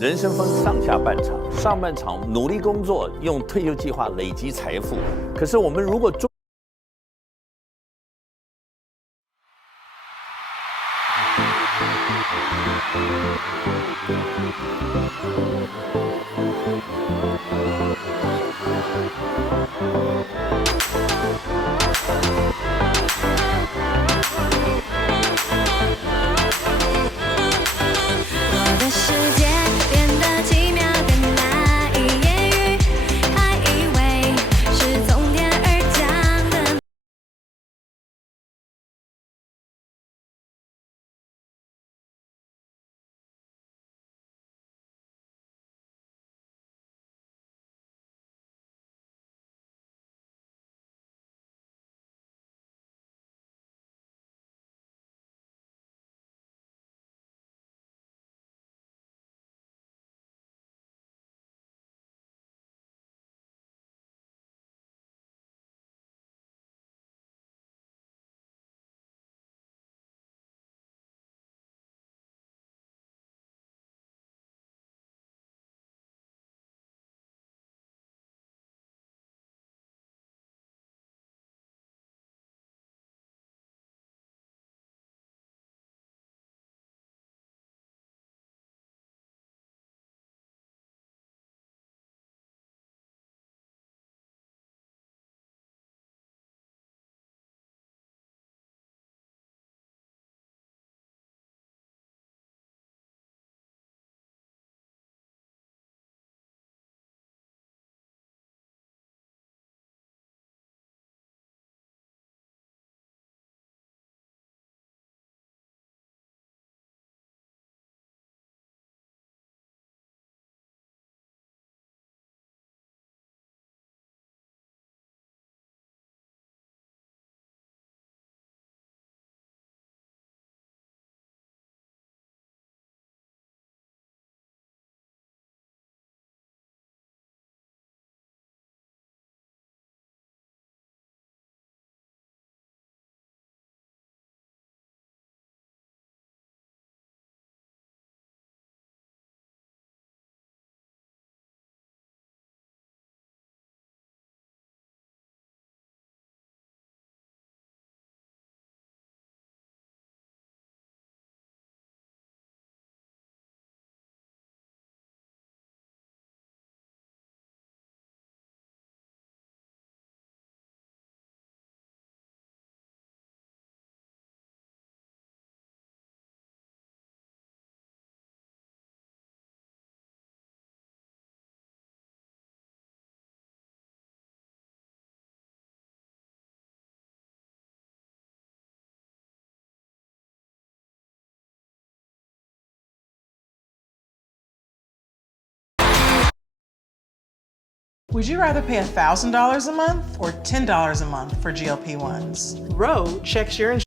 人生分上下半场，上半场努力工作，用退休计划累积财富。可是我们如果我的世界变得奇妙，跟那一夜雨，还以为是从天而降的。Would you rather pay $1,000 a month or $10 a month for GLP-1s? Ro checks your insurance.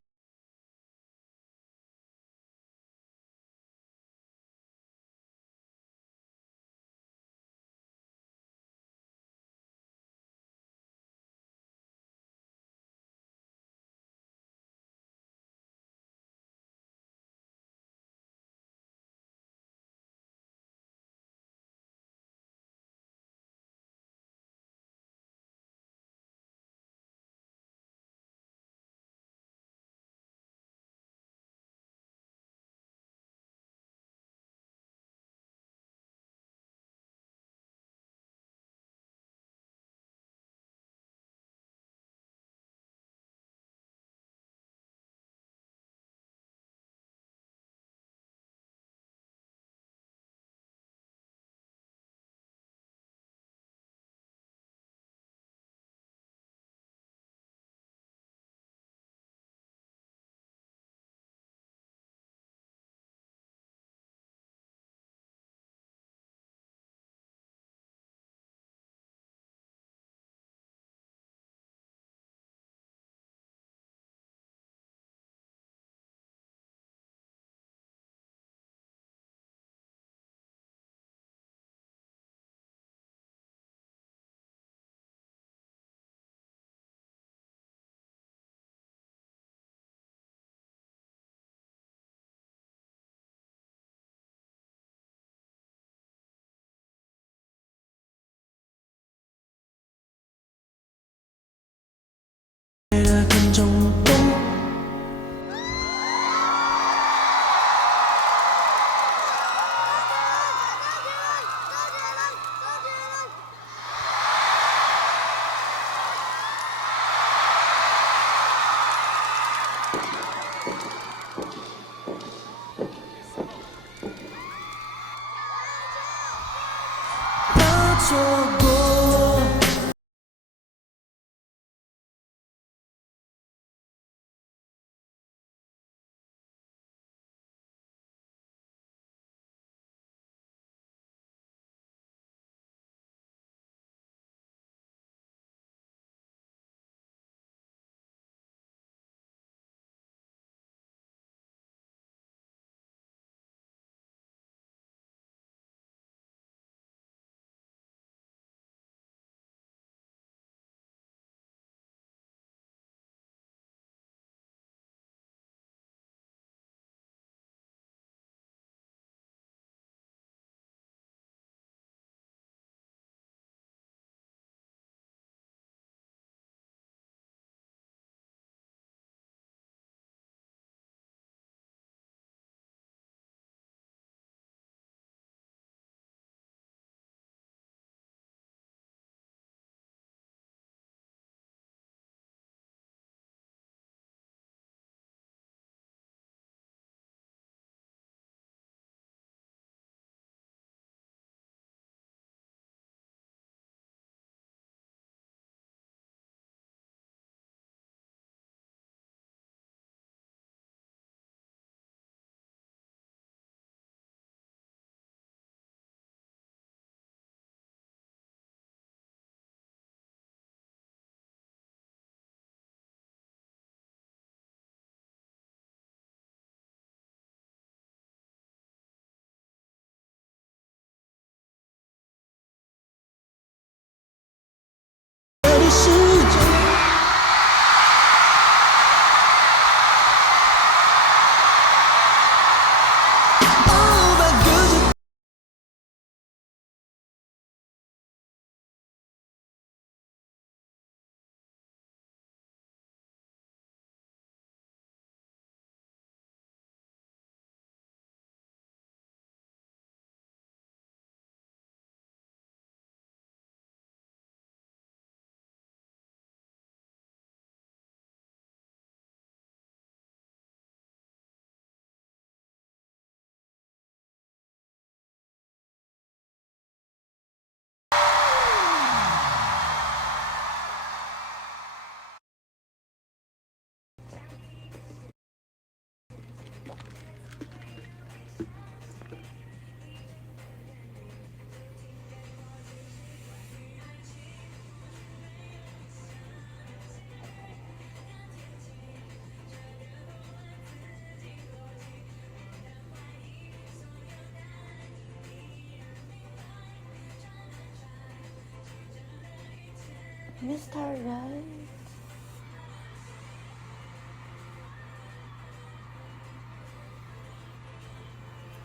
Mr. Right.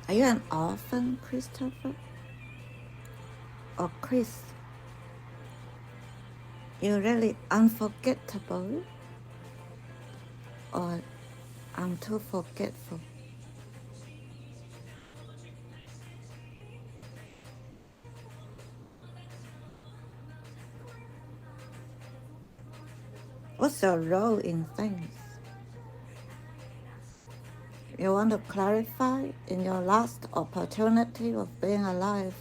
Are you an orphan, Christopher? Or Chris? You're really unforgettable? Or I'm too forgetful? What's your role in things? You want to clarify in your last opportunity of being alive?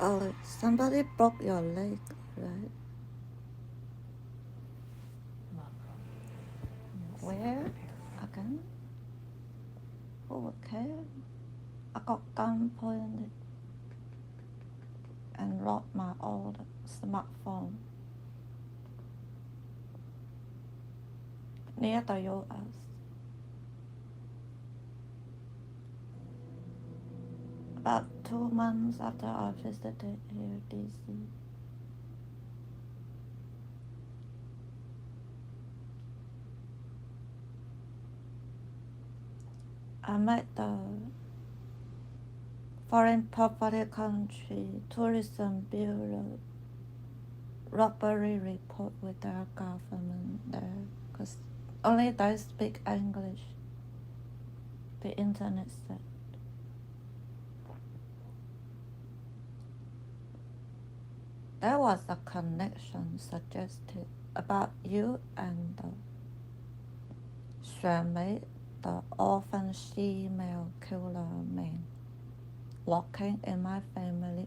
Oh, somebody broke your leg, right? Where? Again? Who would care? I got gun pointed and robbed my old smartphone near the US. About 2 months after I visited here, DC. I met the Foreign Property Country Tourism Bureau robbery report with their government there, because only they speak English, the internet said. There was a connection suggested about you and the Xuanmei, the orphan female killer man, working in my family.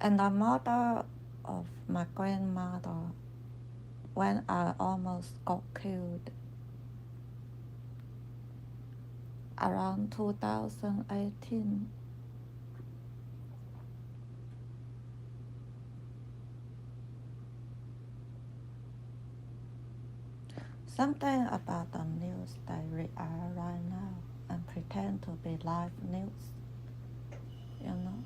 And the mother of my grandmother when I almost got killed around 2018. Something about the news they re-air right now and pretend to be live news, you know.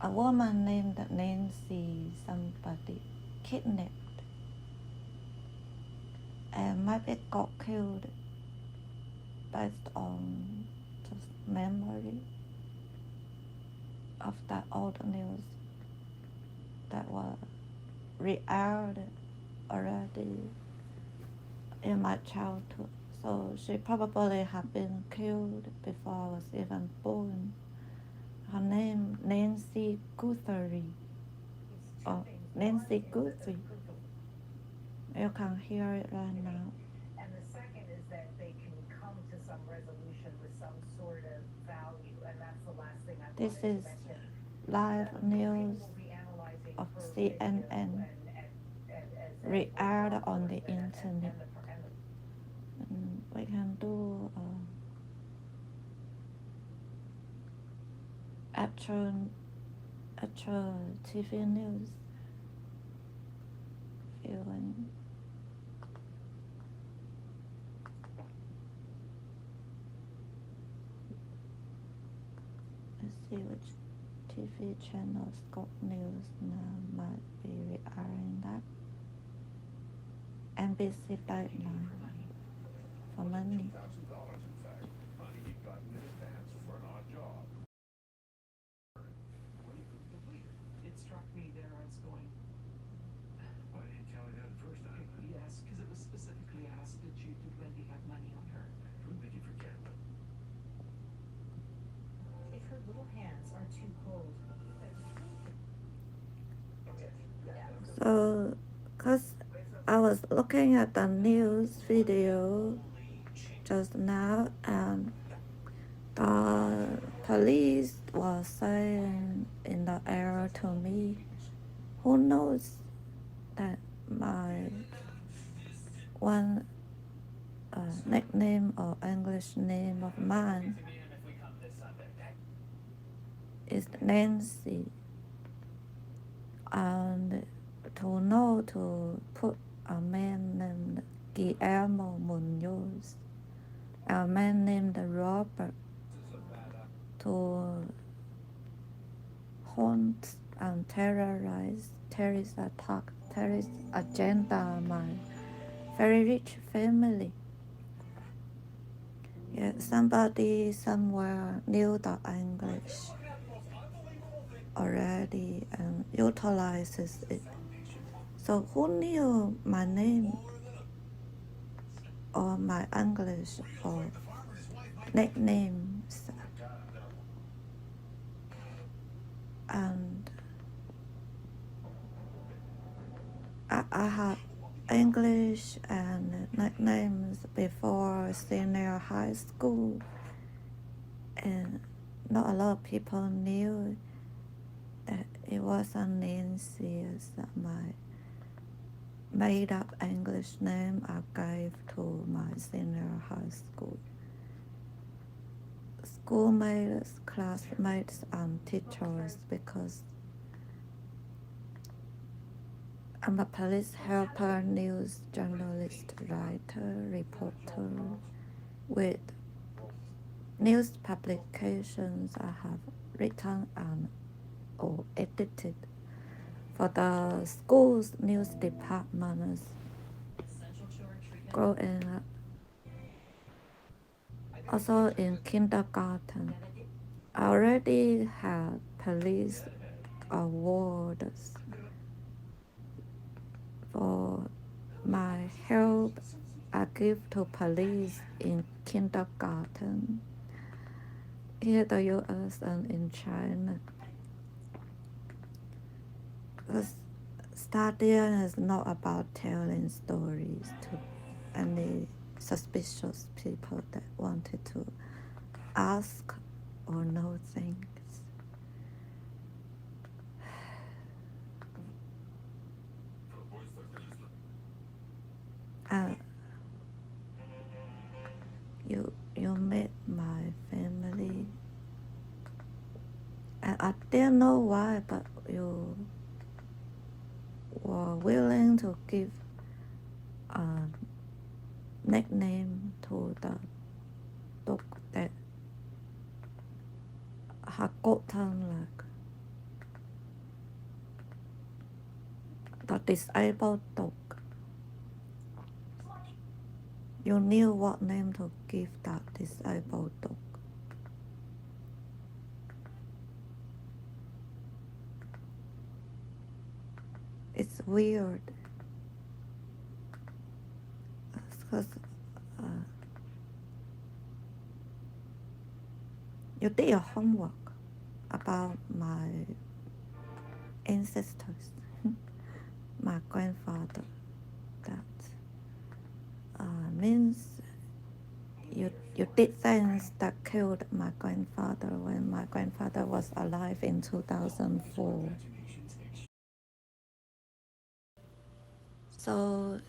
A woman named Nancy somebody kidnapped and maybe got killed based on just memory of that old news that was re-aired already in my childhood. So she probably had been killed before I was even born. Her name, Nancy Guthrie. Oh, Nancy Guthrie. You can hear it right now. And the second is that they can come to some resolution with some sort of value, and that's the last thing I This wanted is to mention. live news of CNN re-aired on the internet. And we can do actual TV news viewing. see which TV channels got news now. Might be re-airing that. NBC Dateline for money. It struck me there, I was going, Why didn't you tell me that the first time? yes, because it was specifically asked, did Wendy have money on her? Who did you forget? If her little hands are too cold. So, because I was looking at the news video just now, and the police was saying in the air to me, who knows that my one nickname or English name of mine is Nancy, and to know to put a man named Guillermo Munoz, a man named Robert, to haunt and terrorize, terrorist attack, terrorist agenda my very rich family. Yeah, somebody somewhere knew the English already and utilizes it. So who knew my name or my English or nicknames? And I had English and nicknames before senior high school, and not a lot of people knew that it wasn't Nancy as my made up English name I gave to my senior high school. Schoolmates, classmates, and teachers, because I'm a police helper, news journalist, writer, reporter with news publications I have written and or edited for the school's news departments growing up. Also in kindergarten, I already had police awards for my help I give to police in kindergarten here in the US and in China. Because studying is not about telling stories to any suspicious people that wanted to ask or know things. You met my family, and I didn't know why, but you were willing to give a nickname to the dog that had gotten like the disabled dog. You knew what name to give that disabled dog. It's weird. Because you did your homework about my ancestors, my grandfather. That means you did things that killed my grandfather when my grandfather was alive in 2004. So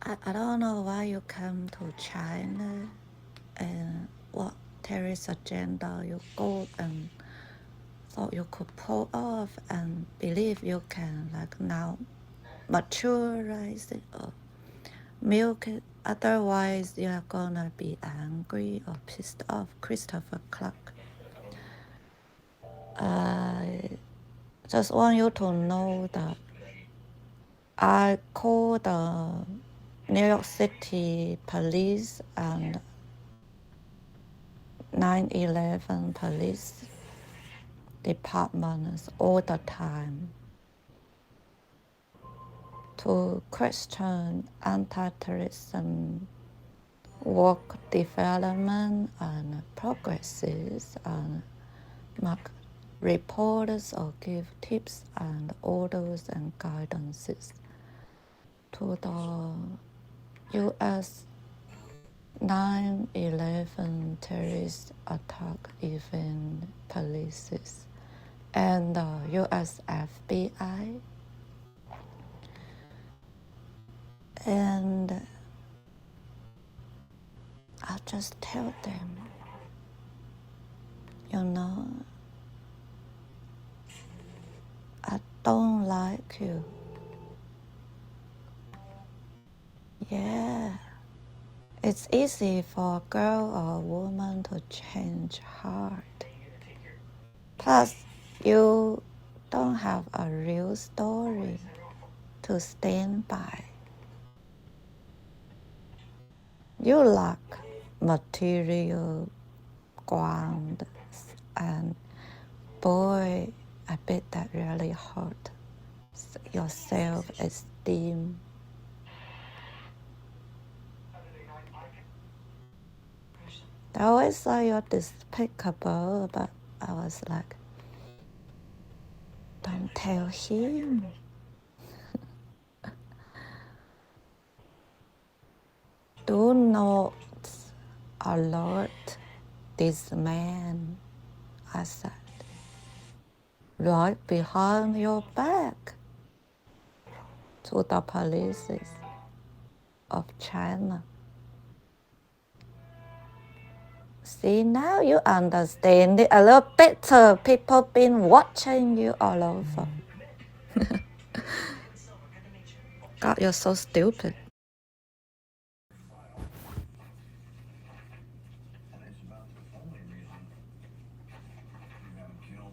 I don't know why you come to China and what terrorist agenda you got and thought you could pull off and believe you can like now maturize it or milk it Otherwise, you're gonna be angry or pissed off. Christopher Clark. I just want you to know that I called the New York City police and 9/11 police departments all the time to question anti-terrorism work development and progresses and make reports or give tips and orders and guidances to the U.S. 9/11 terrorist attack event policies and the U.S. FBI. And I'll just tell them, I don't like you. Yeah, it's easy for a girl or a woman to change heart. Plus, you don't have a real story to stand by. You lack material ground, and boy, I bet that really hurt your self-esteem. They always say you're despicable, but I was like, don't tell him. Do not alert this man, I said, right behind your back to the police of China. See, now you understand it a little better. People been watching you all over. God, you're so stupid. And it's about the only reason you haven't killed.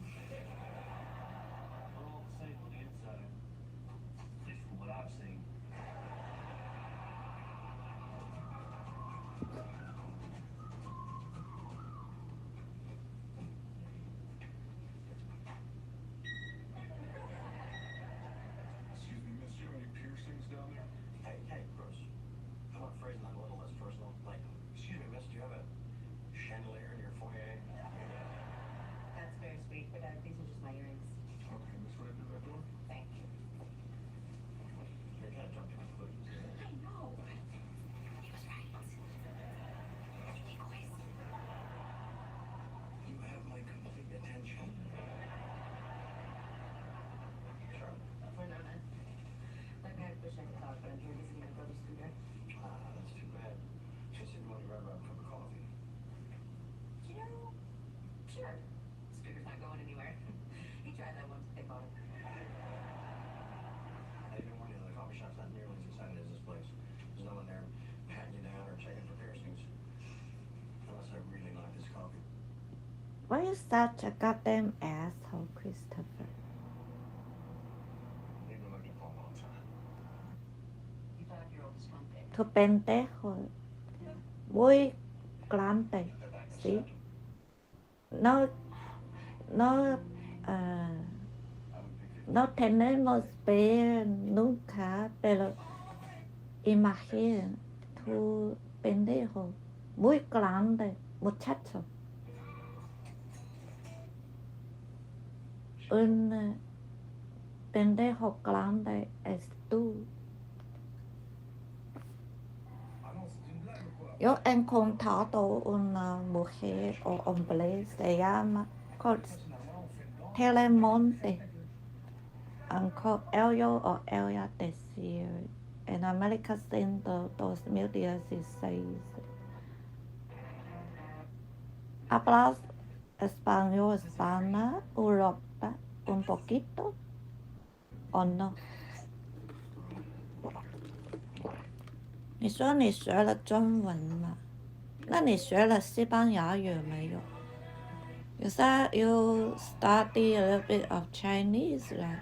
We're all the same on the inside. At least from what I've seen. Excuse me, miss, you have any piercings down there? Hey, Chris. How about phrasing that a little less personal? Like, excuse me, miss, do you have a chandelier in your foyer? That's very sweet, but these are just my earrings. Okay, miss, right through that door? Thank you. You're kind of jumping to conclusions. I know. He was right. You have my complete attention. Sure. For now, then. Like, I wish I could talk, but I'm here visiting my brother Scooter. That's too bad. Just didn't want to grab a cup of coffee. You know, sure. Scooter's not going anywhere. He tried that once, but they caught him. I didn't warn you, the coffee shop's not nearly as exciting as this place. There's no one there patting you down or checking for piercings. Unless I really like this coffee. Why you such a goddamn asshole, Christopher? Leave me like a phone all the time. You 5-year-old is one thing. Tu pendejo. Muy grande. ¿Sí? No, no tenemos ver nunca, pero imagina, tu pendejo, muy grande, muchacho. Un pendejo grande es tú. Yo he encontrado una mujer o hombre, se llama Telemonte. Uncle Elio o ella decir, en América Central 2016. ¿Hablas español, España, Europa, un poquito o no? 你说你学了中文嘛？那你学了西班牙语没有？ You said you study a little bit of Chinese, right?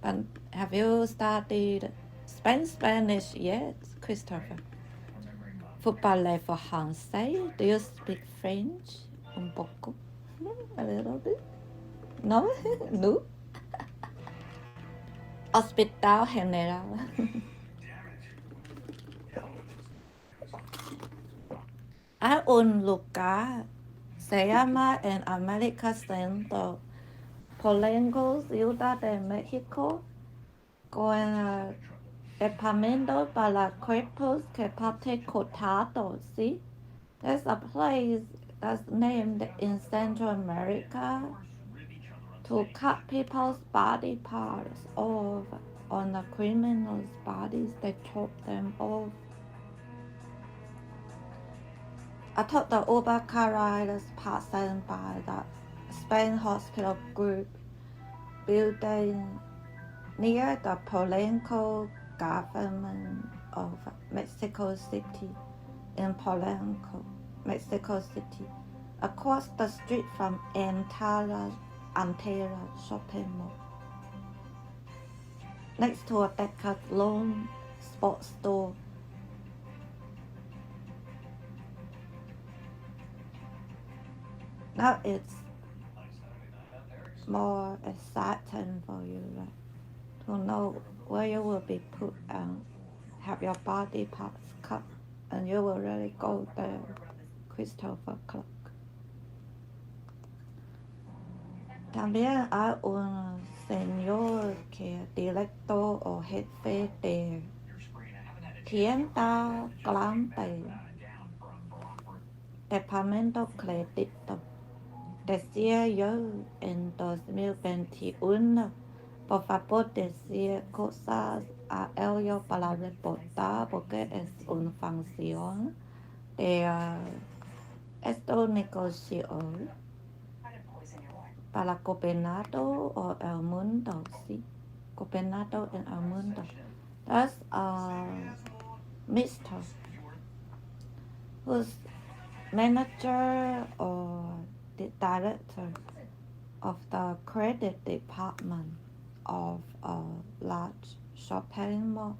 But have you studied Spanish yet, Christopher? Vous parlez français? Do you speak French? Un poco? A little bit? No? No? Hospital General. Hay un lugar, se llama en América Central, Polanco, Ciudad de México, con el departamento para cuerpos que parte cortado, ¿sí? There's a place that's named in Central America to cut people's body parts off on the criminals' bodies. They chop them off. I took the Uber car ride as passing by the Spain Hospital Group building near the Polanco government of Mexico City in Polanco, Mexico City, across the street from Antara shopping mall, next to a Decathlon sports store. Now it's more exciting for you, right? To know where you will be put and have your body parts cut, and you will really go there, Christopher Clark. También hay un señor que es director o jefe de tienda grande, departamento crédito. Decía yo en 2021, por favor decir cosas a ellos para reportar porque es una función de esta negociación para gobernado o el mundo, sí, gobernado en el mundo. That's Mr. who's manager or the director of the credit department of a large shopping mall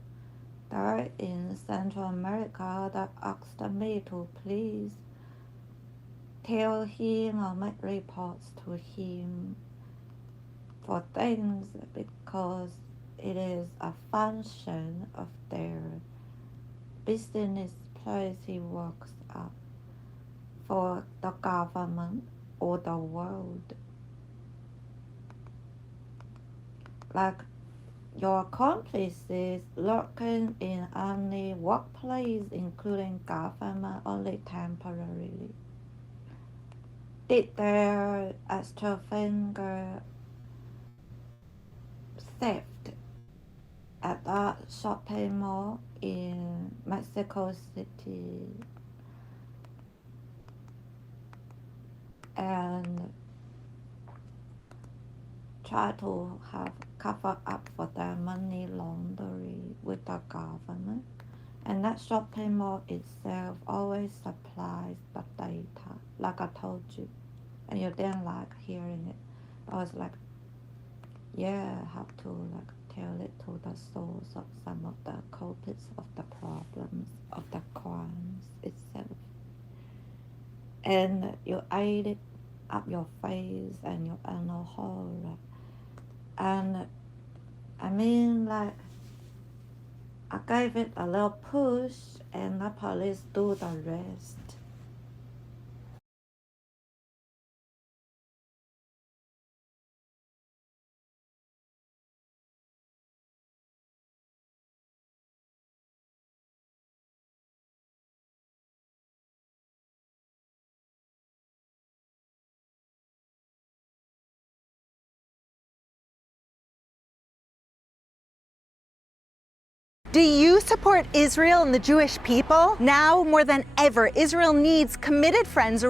there in Central America that asked me to please tell him or make reports to him for things because it is a function of their business place he works at for the government or the world. Like your accomplices working in any workplace, including government, only temporarily. Did their extra finger theft at that shopping mall in Mexico City and try to have cover up for their money laundering with the government. And that shopping mall itself always supplies the data, like I told you. And you didn't like hearing it. I was like, yeah, I have to like tell it to the source of some of the culprits of the problems of the crimes itself. And you ate it up your face and your anal hole. And I mean, like, I gave it a little push and the police do the rest. Do you support Israel and the Jewish people? Now more than ever, Israel needs committed friends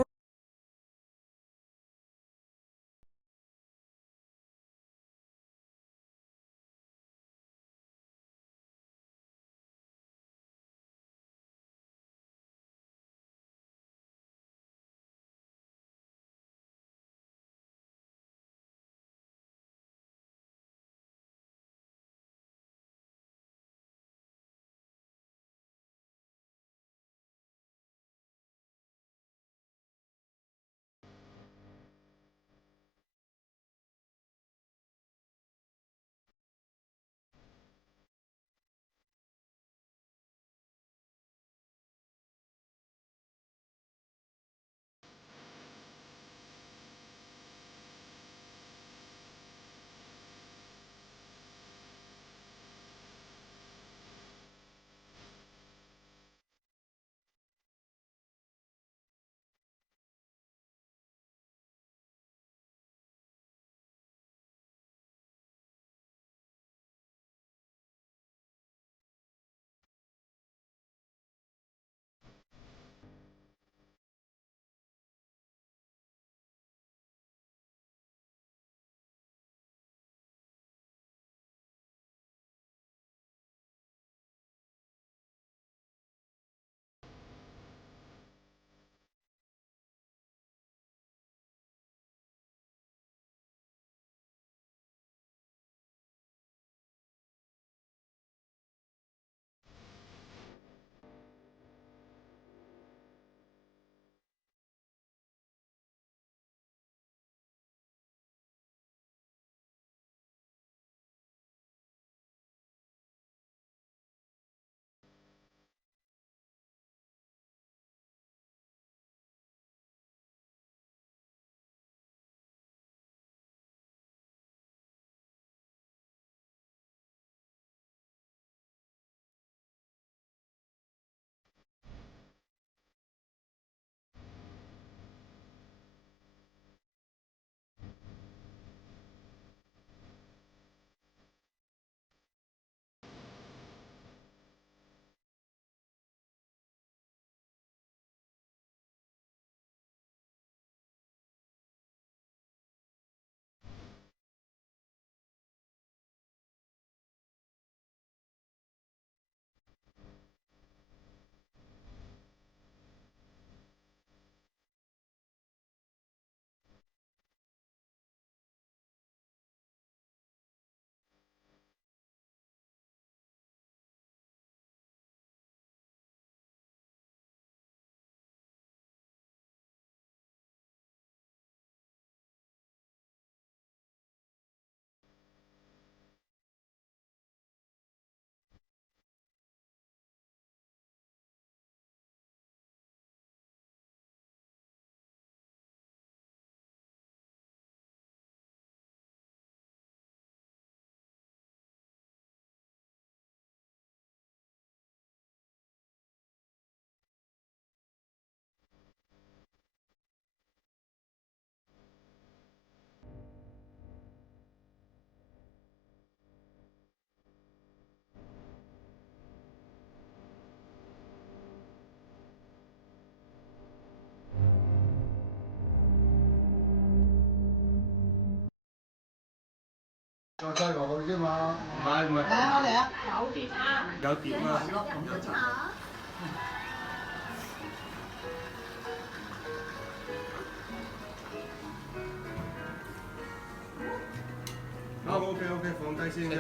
好，OK，放低先，一陣。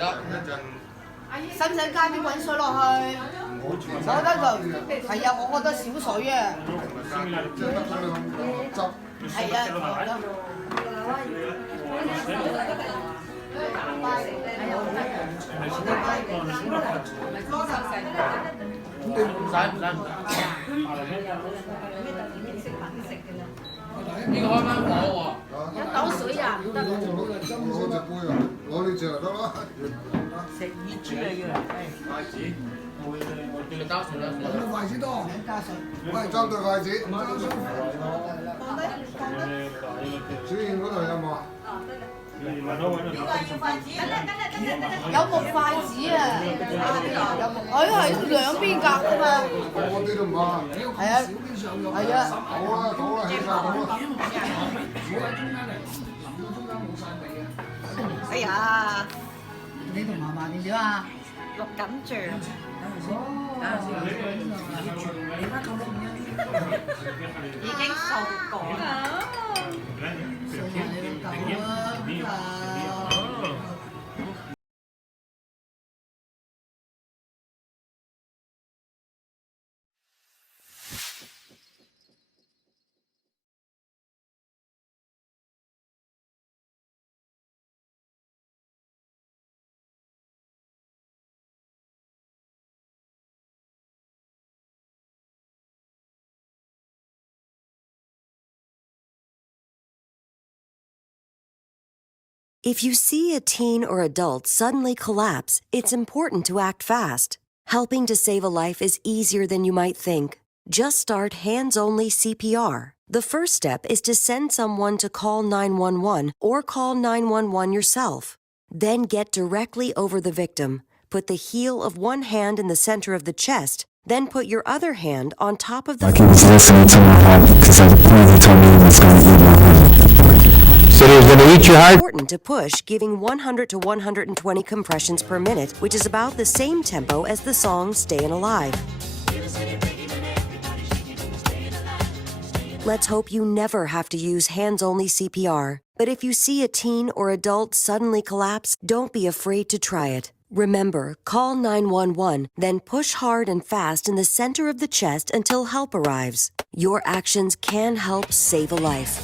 使唔使加啲滾水落去？我覺得就係啊，我覺得少水啊。係啊，係咯。呢個開翻火喎。一斗水啊，唔得。攞隻杯啊，攞呢隻就得啦。食乳豬啊要。筷子，我叫你加水啦。有筷子多。加水。喂，爭對筷子。放低。小燕嗰度有冇啊？有木筷子啊！有木，我係兩邊夾㗎嘛。我啲都唔怕。係啊，係啊。好啦，好啦，起晒好啦。哎呀！你同嫲嫲點啊？錄緊住。已經掃過。If you see a teen or adult suddenly collapse, it's important to act fast. Helping to save a life is easier than you might think. Just start hands-only CPR. The first step is to send someone to call 911 or call 911 yourself. Then get directly over the victim. Put the heel of one hand in the center of the chest, then put your other hand on top of the... Like he was listening to my heart because I really told me he was going to eat my heart. Said he was going to eat your heart? It's important to push, giving 100 to 120 compressions per minute, which is about the same tempo as the song Stayin' Alive. Let's hope you never have to use hands-only CPR. But if you see a teen or adult suddenly collapse, don't be afraid to try it. Remember, call 911, then push hard and fast in the center of the chest until help arrives. Your actions can help save a life.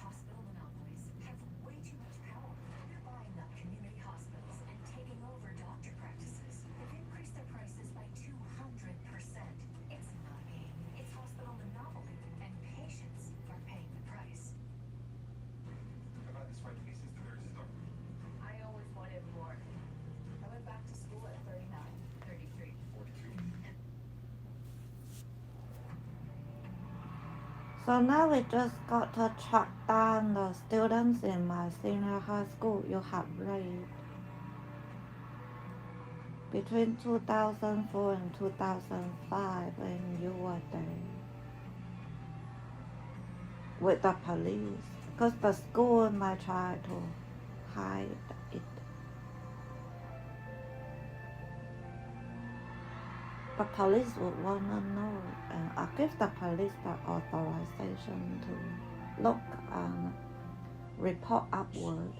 Hospital monopolies have way too much power. They're buying up community hospitals and taking over doctor practices. They've increased their prices by 200%. It's not a game. It's hospital monopoly, and patients are paying the price. I've had this fight with me since the very start. I always wanted more. I went back to school at 39, 33, 42. So now we just got to track down the students in my senior high school you have raised between 2004 and 2005 when you were there with the police, because the school might try to hide it. The police would want to know, and I give the police the authorization to look and report upward.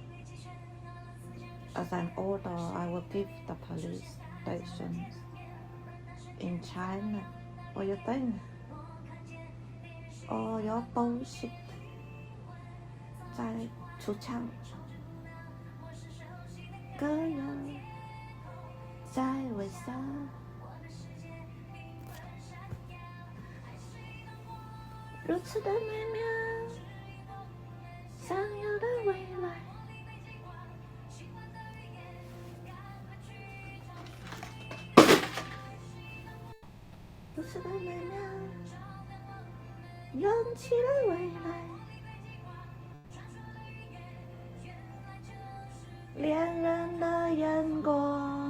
As an order, I will give the police stations in China. What do you think? All your bullshit 在出鞘，歌谣在微笑。如此的美妙，想要的未来。如此的美妙，勇气的未来。恋人的眼光。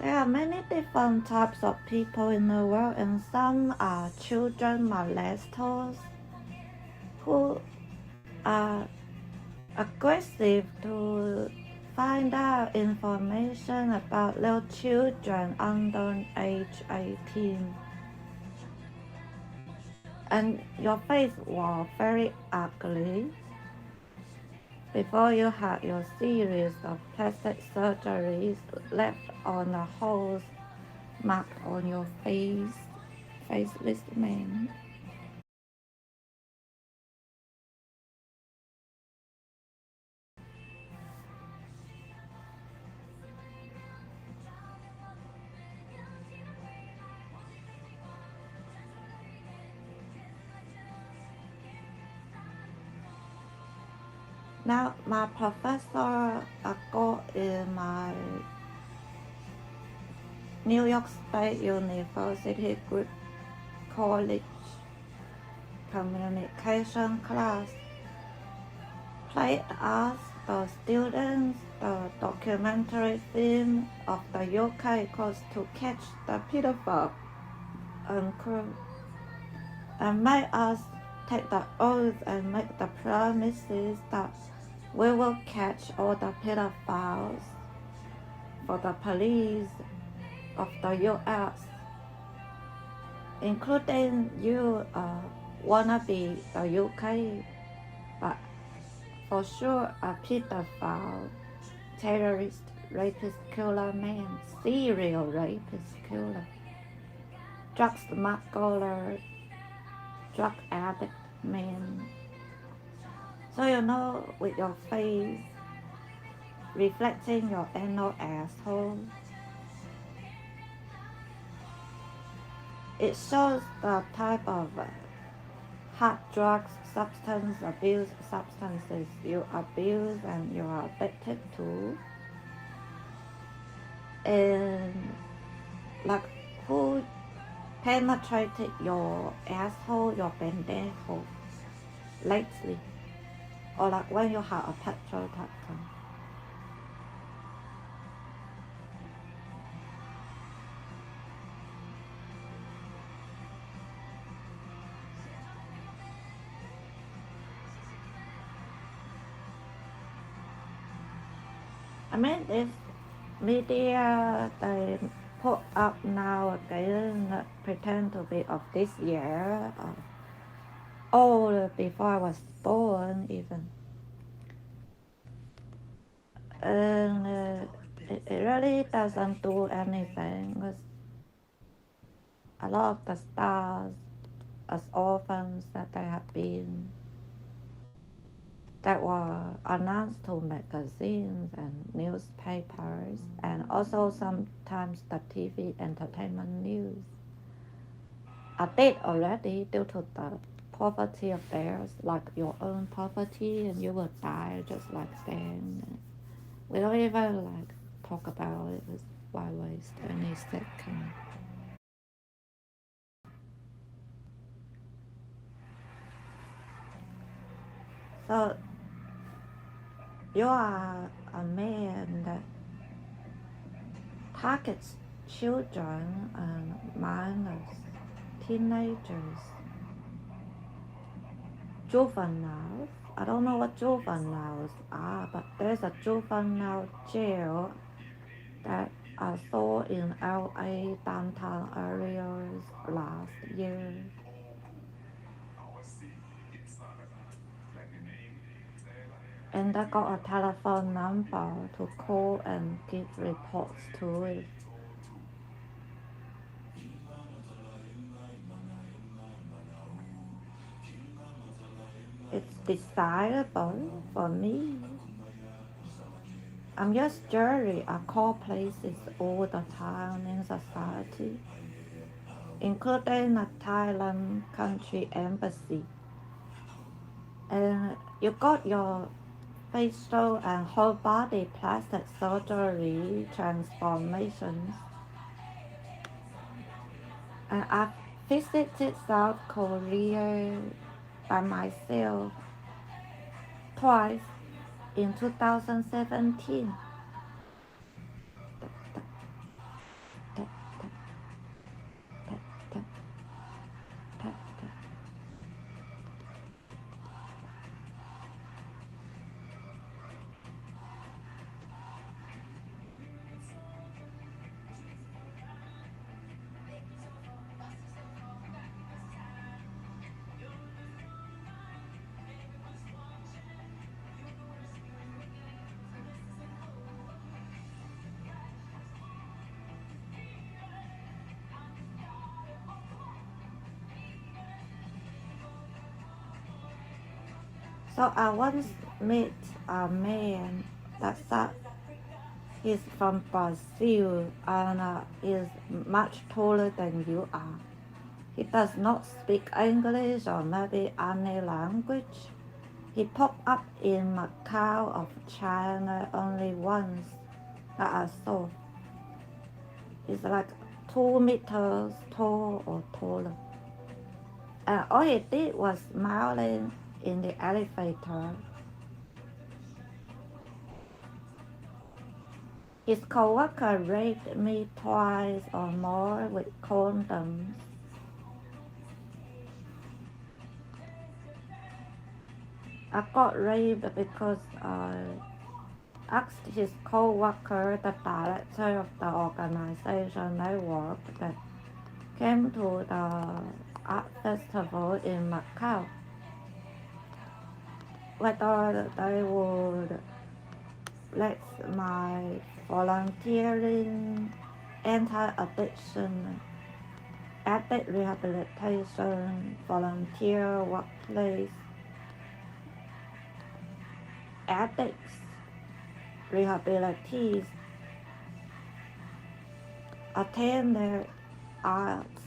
There are many different types of people in the world, and some are children molesters who are aggressive to find out information about little children under age 18. And your face was very ugly before you had your series of plastic surgeries left on the holes marked on your face, faceless man. Now, my professor I got in my New York State University Greek College communication class played us, the students, the documentary film of the UK called To Catch the Pedophile, unquote, and made us take the oath and make the promises that we will catch all the pedophiles for the police of the US, including you wanna be the UK but for sure a pedophile, terrorist, rapist, killer man, serial rapist, killer, drug smuggler, drug addict man. So you know, with your face reflecting your anal asshole, it shows the type of hard drugs, substance abuse, substances you abuse and you are addicted to. And like who penetrated your asshole, your pendejo lately, or like when you have a petrol tax. I mean, this media they put up now again, pretend to be of this year, old before I was born even. And it really doesn't do anything, because a lot of the stars as orphans that they have been, that were announced to magazines and newspapers, and also sometimes the TV entertainment news, are dead already due to the poverty of theirs, like your own poverty, and you will die just like them. We don't even like talk about it. Why waste any second? So you are a man that targets children and minors, teenagers, juveniles. I don't know what juveniles are, but there's a juvenile jail that I saw in LA downtown areas last year. And I got a telephone number to call and give reports to it. It's desirable for me. I'm just jury. I call places all the time in society, including the Thailand country embassy. And you got your facial and whole body plastic surgery transformations. And I visited South Korea by myself twice in 2017. So I once met a man that said he's from Brazil and is much taller than you are. He does not speak English or maybe any language. He popped up in Macau of China only once that I saw. He's like 2 meters tall or taller. And all he did was smiling in the elevator. His coworker raped me twice or more with condoms. I got raped because I asked his co-worker, the director of the organization I worked that came to the art festival in Macau. whether they would let my volunteering anti-addiction, addict rehabilitation, volunteer workplace, addicts, rehabilitees attend their arts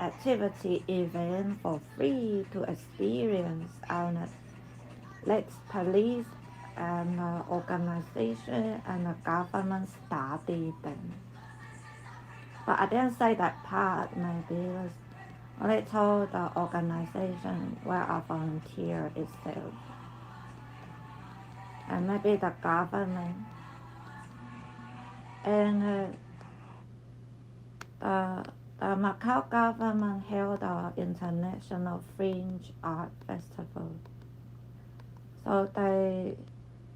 activity event for free to experience and let police and organization and the government study them. But I didn't say that part, maybe I only told the organization where I volunteer itself. And maybe the government. And the Macau government held an international fringe art festival. So they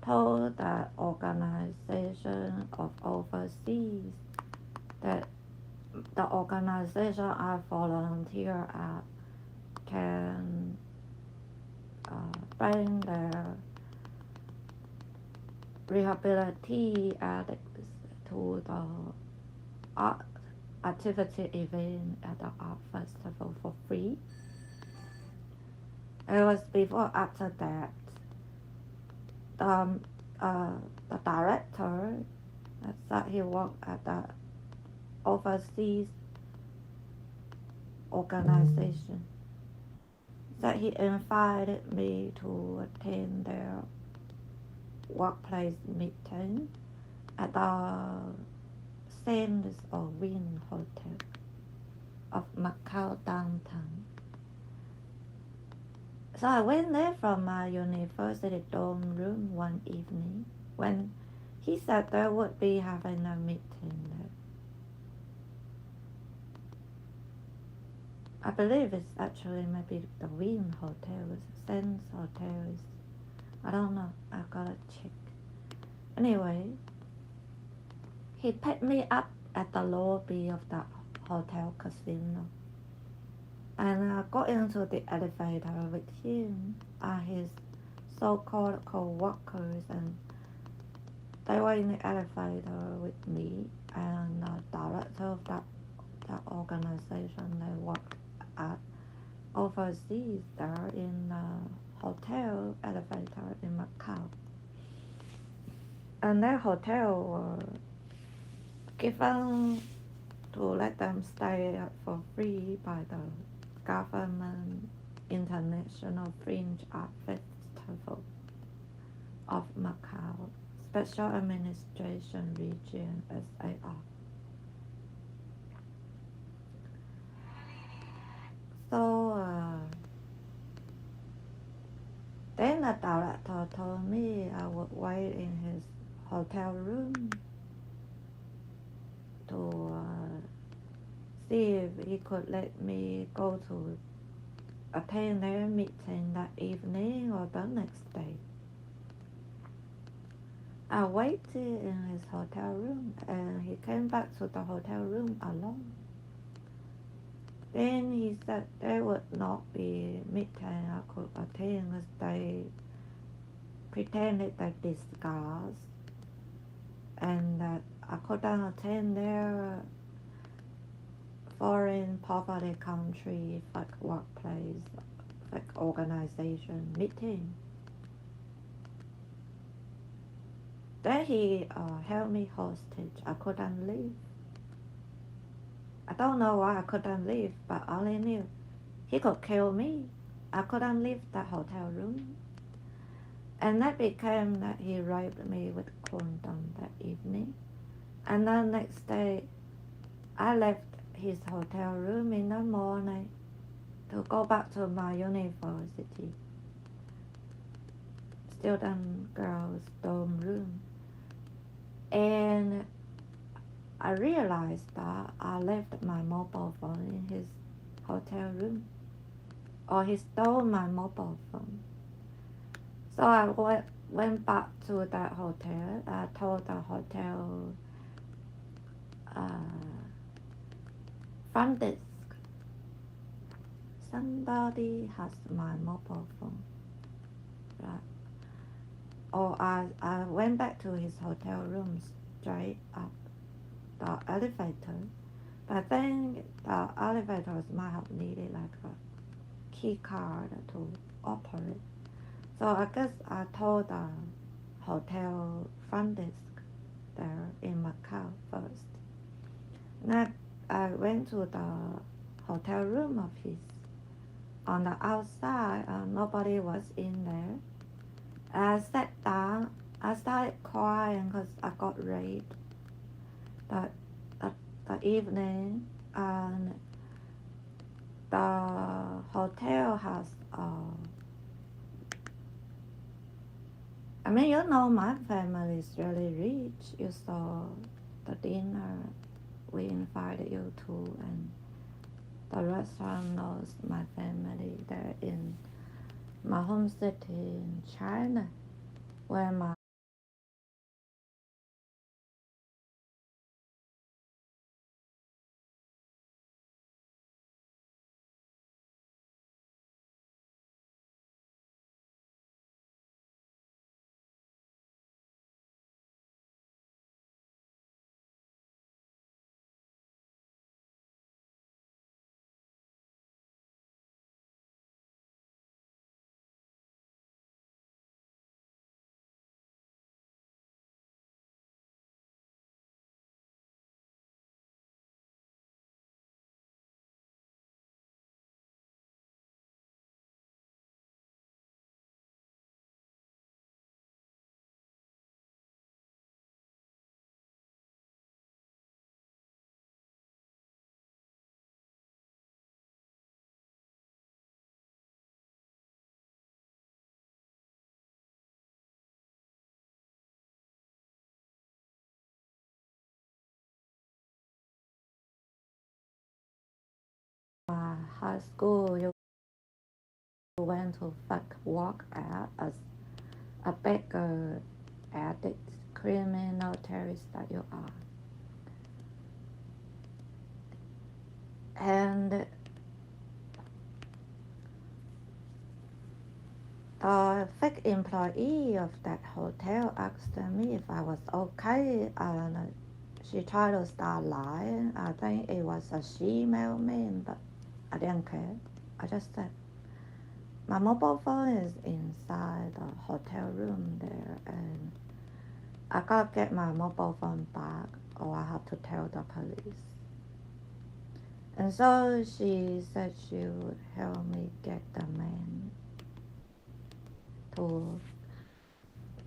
told the organization of overseas that the organization I volunteer at can bring their rehabilitation addicts to the art activity event at the art festival for free. It was before after that. The director said he worked at the overseas organization. That he invited me to attend their workplace meeting at the Sands or Wynn Hotel of Macau downtown. So I went there from my university dorm room one evening when he said they would be having a meeting there. I believe it's actually maybe the Wynn Hotel, Sands Hotel. I don't know, I gotta check. Anyway, he picked me up at the lobby of the hotel casino. And I got into the elevator with him and his so-called co-workers, and they were in the elevator with me and the director of that organization they worked at overseas there in the hotel elevator in Macau. And their hotel were given to let them stay for free by the government International Fringe Art Festival of Macau, Special Administration Region SAR. So then the director told me I would wait in his hotel room to see if he could let me go to attend their meeting that evening or the next day. I waited in his hotel room and he came back to the hotel room alone. Then he said there would not be meeting I could attend as they pretended they discussed and that I couldn't attend their foreign poverty country like workplace, like organization meeting. Then he held me hostage. I couldn't leave. I don't know why I couldn't leave, but I only knew he could kill me. I couldn't leave the hotel room. And that became that he raped me with condom that evening. And then next day, I left his hotel room in the morning to go back to my university. Student girls' dorm room. And I realized that I left my mobile phone in his hotel room. Or he stole my mobile phone. So I went back to that hotel. I told the hotel front desk, somebody has my mobile phone. or I went back to his hotel room straight up the elevator. But I think the elevators might have needed like a key card to operate. So I guess I told the hotel front desk there in Macau first. Next, I went to the hotel room of his. On the outside, nobody was in there. I sat down. I started crying because I got raped the evening, and the hotel has I mean, you know, my family is really rich. You saw the dinner we invited you to, and the restaurant knows my family. They're in my home city in China, where my high school, you went to work as a beggar, addict, criminal, terrorist that you are. And the fake employee of that hotel asked me if I was okay, and she tried to start lying. I think it was a she-male man, but I didn't care. I just said, my mobile phone is inside the hotel room there, and I gotta get my mobile phone back, or I have to tell the police. And so she said she would help me get the man to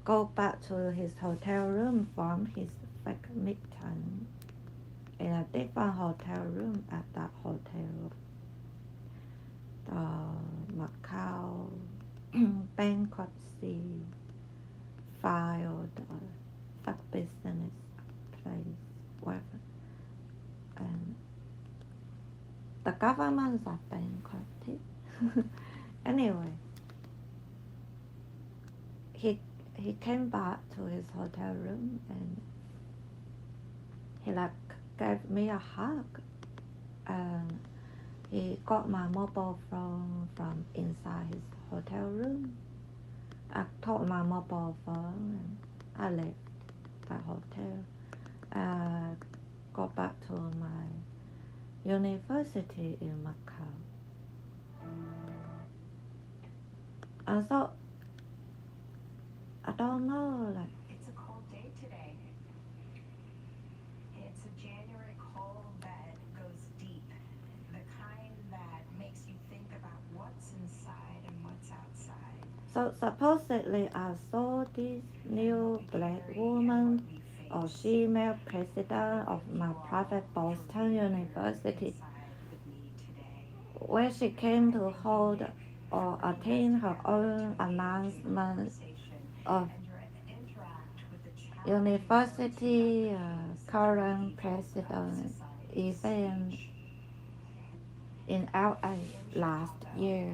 go back to his hotel room from his fake midterm in a different hotel room at that hotel. The Macau bankruptcy filed fake business place wherever. And the governments are bankrupted. Anyway, he came back to his hotel room, and he like gave me a hug, and he got my mobile phone from inside his hotel room. I took my mobile phone and I left the hotel. I got back to my university in Macau. And so I don't know, like, It's a cold day today. It's a January cold that goes deep. The kind that makes you think about what's inside and what's outside. so supposedly I saw this new black woman or female president of my private Boston University, where she came to hold or attend her own announcement of university current president event in LA last year.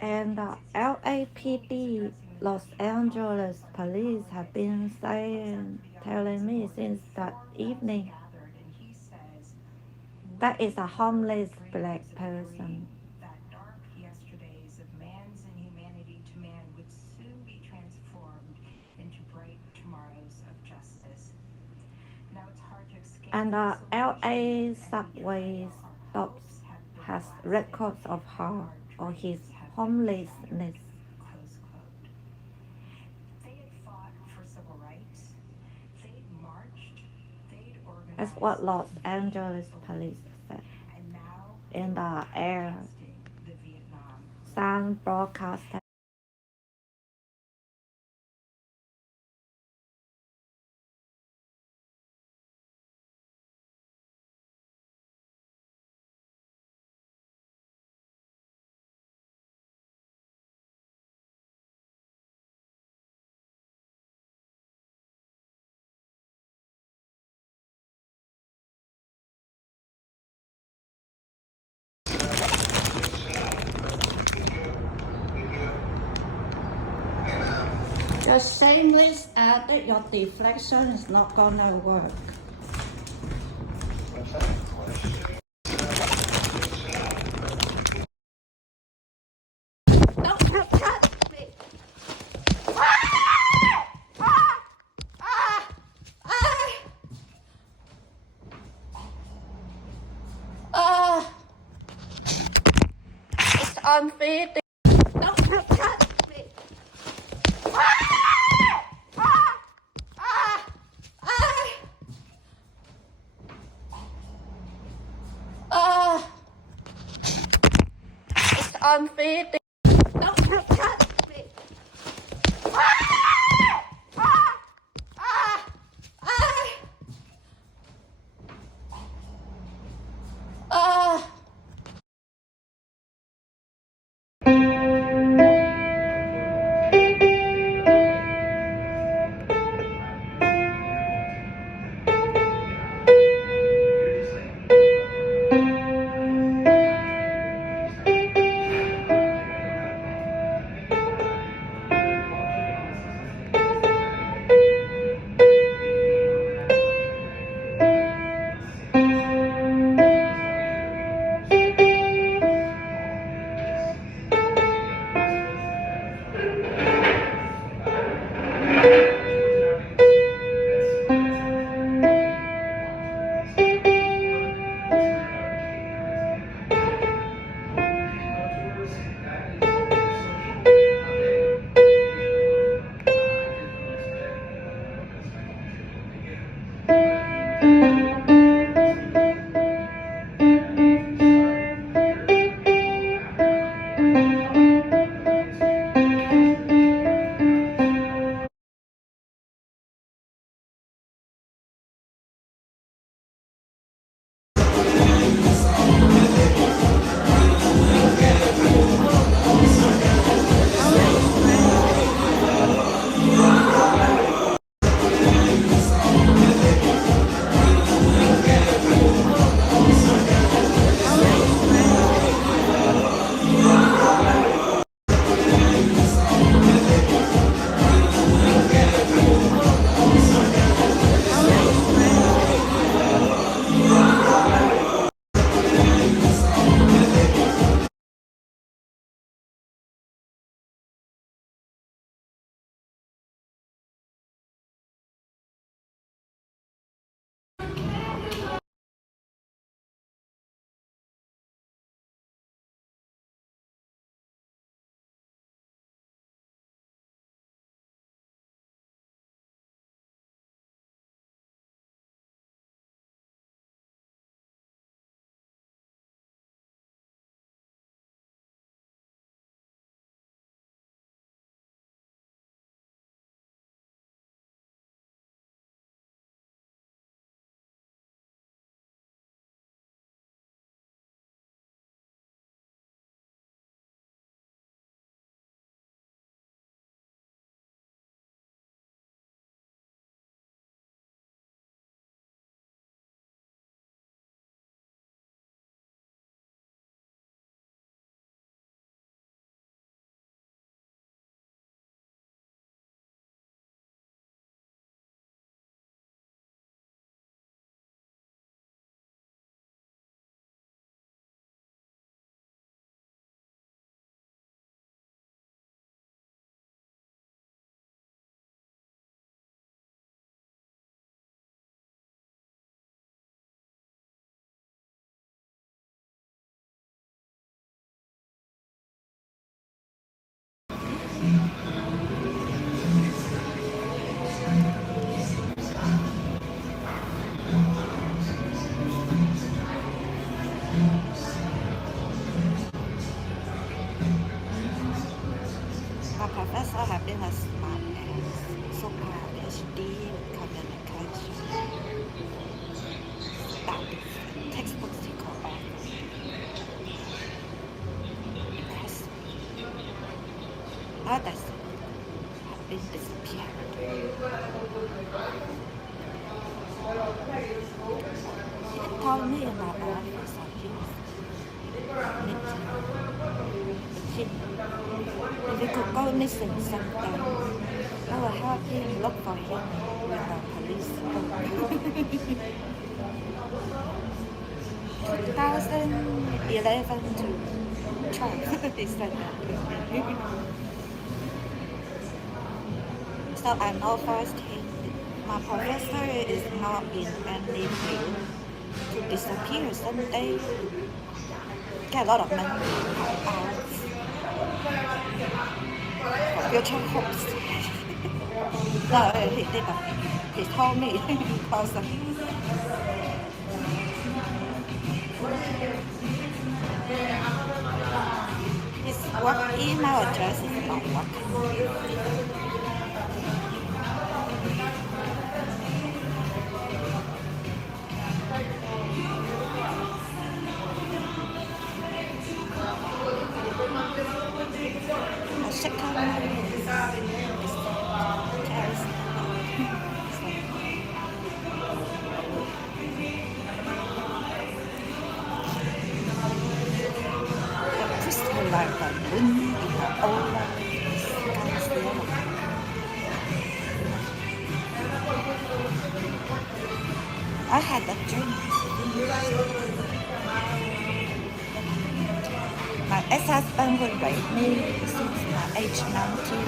And the LAPD, Los Angeles police, have been telling me since that evening That is a homeless black person. That dark yesterdays of man's inhumanity to man would soon be transformed into bright tomorrows of justice. Now it's hard to escape. And the LA subway stops has records of her or his homelessness. Close quote. They had fought for civil rights. They'd marched. They'd organized. That's what Los Angeles police said. And now In the air, the Vietnam. Sun broadcasted. You're shameless at it. Your deflection is not gonna work. Don't touch me. It's unfit. Don't touch me. It's unfit. Don't touch me. others have been disappeared. He told me about all his abuse. If he could go missing sometime, I will help him look for him with the police. 2011 to 12, he said that. So I know firsthand my professor is not in any field to disappear someday. Get a lot of money for future hopes. No, he didn't. He told me in person. His work email address is not working. I had a dream. My ex-husband would rape me since my age 19.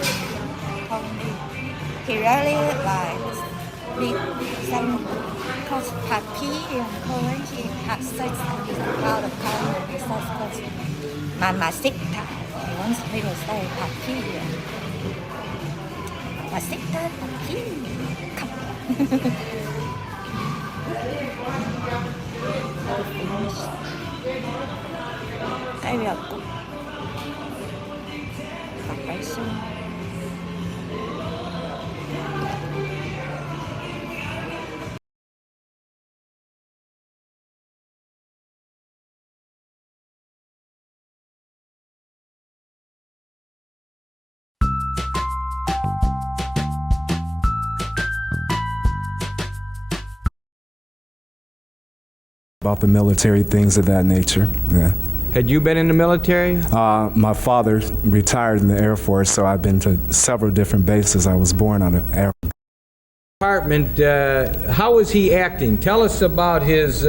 Told me he really likes me some cause puppy and when he had sex and he's out of comedy cause mamacita. He wants me to say puppy. Mamacita, puppy. Come. I will go. Bye soon. About the military, things of that nature. Yeah. Had you been in the military? My father retired in the Air Force, so I've been to several different bases. I was born on an Air Force. Department, how was he acting? Tell us about his,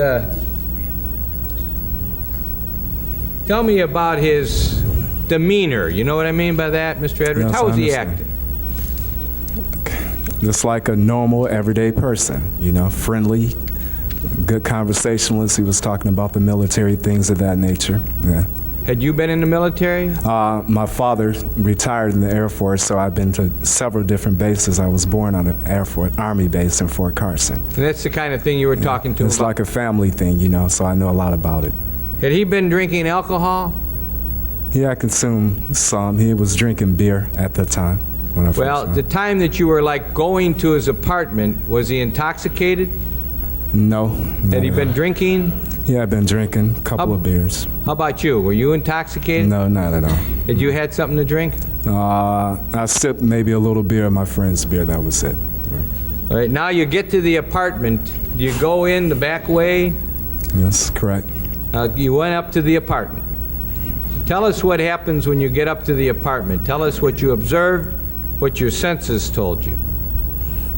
tell me about his demeanor. You know what I mean by that, Mr. Edwards? Yes, how was he understand. acting? Just like a normal, everyday person, you know, friendly, good conversationalist. He was talking about the military, things of that nature. Yeah. Had you been in the military? My father retired in the Air Force, so I've been to several different bases. I was born on an Army base in Fort Carson. And that's the kind of thing you were talking to him It's about? like a family thing, you know, so I know a lot about it. Had he been drinking alcohol? Yeah, I consumed some. He was drinking beer at the time. When I Well, first the time that you were like going to his apartment, was he intoxicated? No. Had he been drinking? Yeah, I've been drinking a couple of beers. How about you? Were you intoxicated? No, not at all. Had you had something to drink? I sipped maybe a little beer, my friend's beer, that was it. Yeah. All right, now you get to the apartment. Do you go in the back way? Yes, correct. You went up to the apartment. Tell us what happens when you get up to the apartment. Tell us what you observed, what your senses told you.